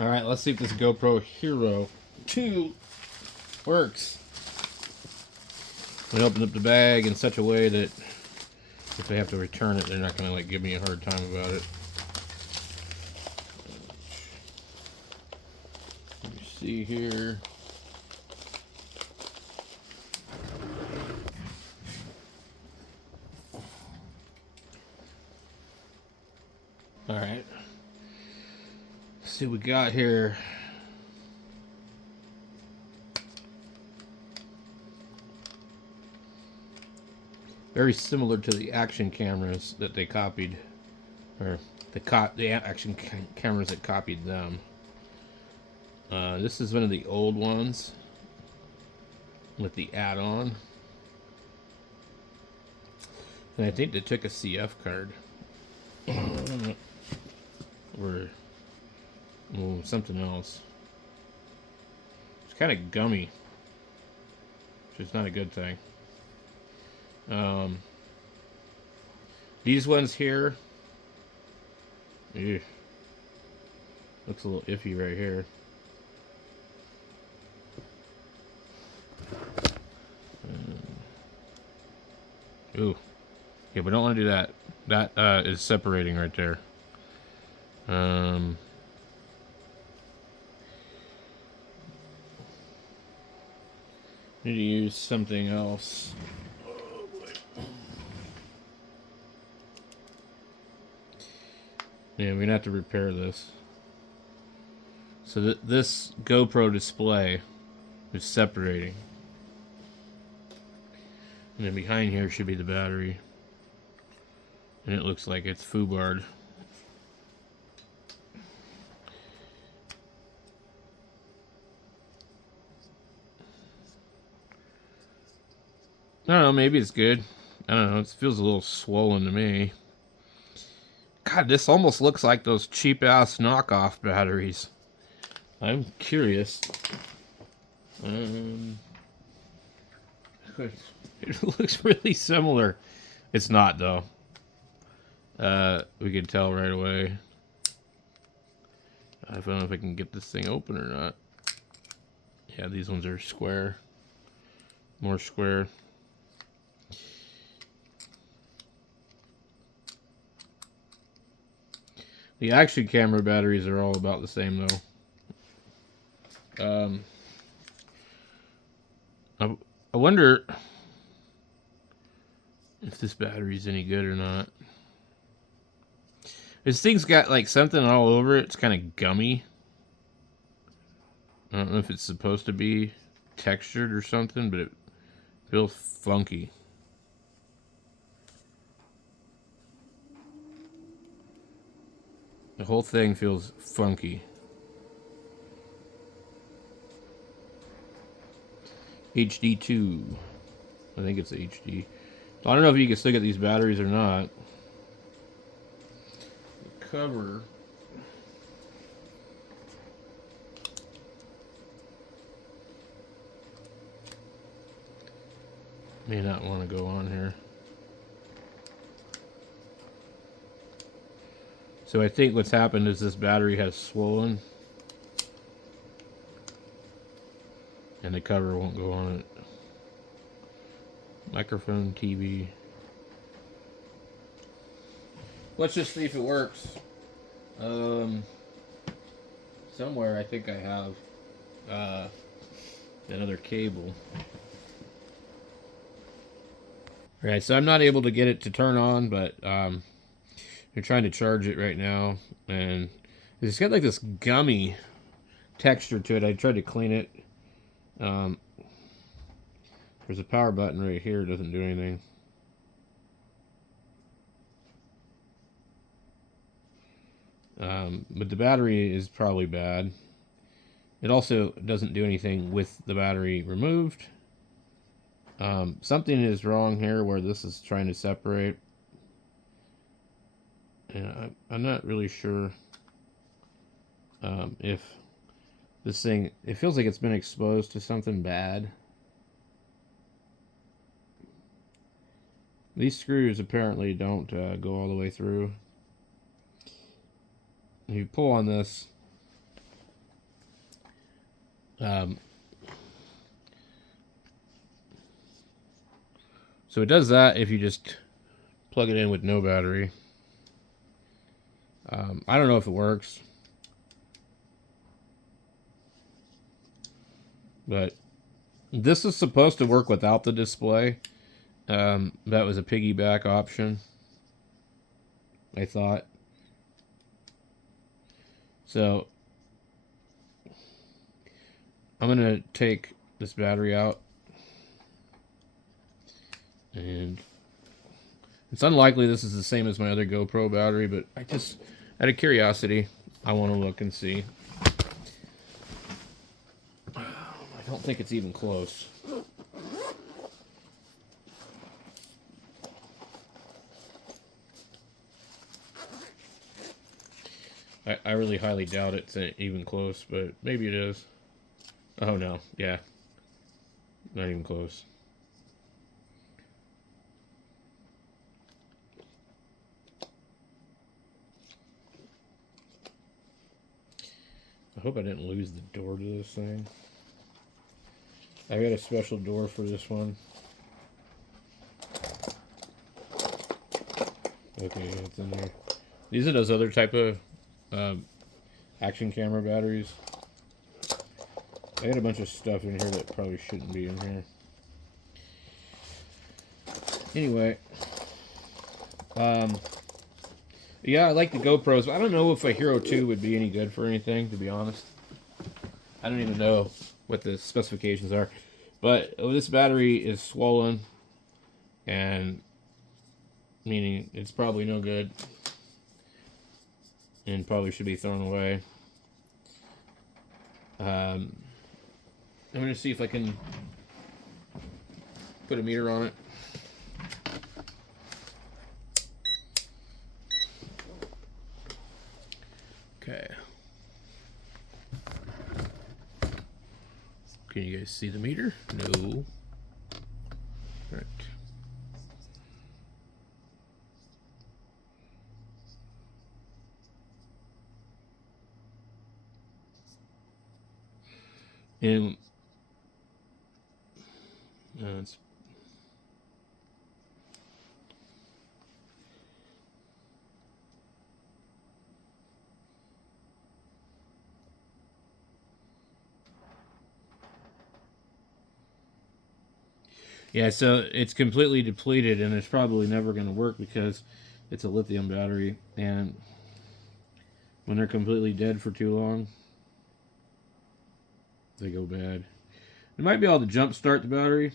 Alright, let's see if this GoPro Hero 2 works. I'm going to open up the bag in such a way that if they have to return it, they're not going to like give me a hard time about it. Let me see here. Alright. Let's see what we got here. Very similar to the action cameras that they copied, or the action cameras that copied them. This is one of the old ones with the add-on, and I think they took a CF card or something else. It's kind of gummy, which is not a good thing. These ones here, ew, looks a little iffy right here. Ooh, yeah, we don't want to do that. That is separating right there. Need to use something else. Yeah, we're gonna have to repair this. So this GoPro display is separating. And then behind here should be the battery. And it looks like it's foobarred. I don't know, maybe it's good. I don't know, it feels a little swollen to me. God, this almost looks like those cheap-ass knockoff batteries. I'm curious. It looks really similar. It's not, though. We can tell right away. I don't know if I can get this thing open or not. Yeah, these ones are square. More square. The action camera batteries are all about the same, though. I wonder if this battery's any good or not. This thing's got like something all over it. It's kind of gummy. I don't know if it's supposed to be textured or something, but it feels funky. The whole thing feels funky. HD2. I think it's HD. So I don't know if you can still get these batteries or not. The cover. May not want to go on here. So I think what's happened is this battery has swollen. And the cover won't go on it. Microphone, TV. Let's just see if it works. Somewhere I think I have another cable. Alright, so I'm not able to get it to turn on, but I'm trying to charge it right now. And it's got like this gummy texture to it. I tried to clean it. There's a power button right here. It doesn't do anything. But the battery is probably bad. It also doesn't do anything with the battery removed. Something is wrong here where this is trying to separate. And I'm not really sure if this thing, it feels like it's been exposed to something bad. These screws apparently don't go all the way through. If you pull on this, Um, so it does that if you just plug it in with no battery. I don't know if it works, but this is supposed to work without the display. That was a piggyback option, I thought. So I'm going to take this battery out, and it's unlikely this is the same as my other GoPro battery, but I just, out of curiosity, I want to look and see. I don't think it's even close. I really highly doubt it's even close, but maybe it is. Oh no, yeah. Not even close. I hope I didn't lose the door to this thing. I got a special door for this one. Okay, it's in there. These are those other type of action camera batteries. I got a bunch of stuff in here that probably shouldn't be in here. Anyway, yeah, I like the GoPros, but I don't know if a Hero 2 would be any good for anything, to be honest. I don't even know what the specifications are. But this battery is swollen, and meaning it's probably no good, and probably should be thrown away. I'm going to see if I can put a meter on it. Okay. Can you guys see the meter? No. Right. And it's yeah, so it's completely depleted, and it's probably never going to work because it's a lithium battery, and when they're completely dead for too long, they go bad. It might be able to jump start the battery.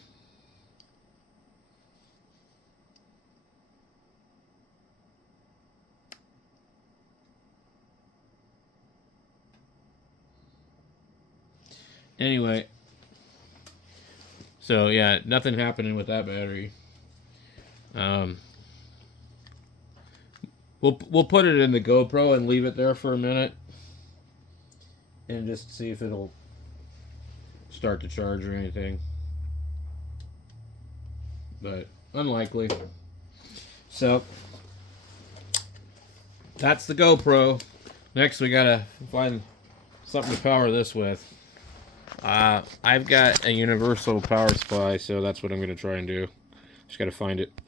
Anyway, so yeah, nothing happening with that battery. We'll put it in the GoPro and leave it there for a minute, and just see if it'll start to charge or anything. But unlikely. So that's the GoPro. Next, we gotta find something to power this with. I've got a universal power supply, so that's what I'm gonna try and do. Just gotta find it.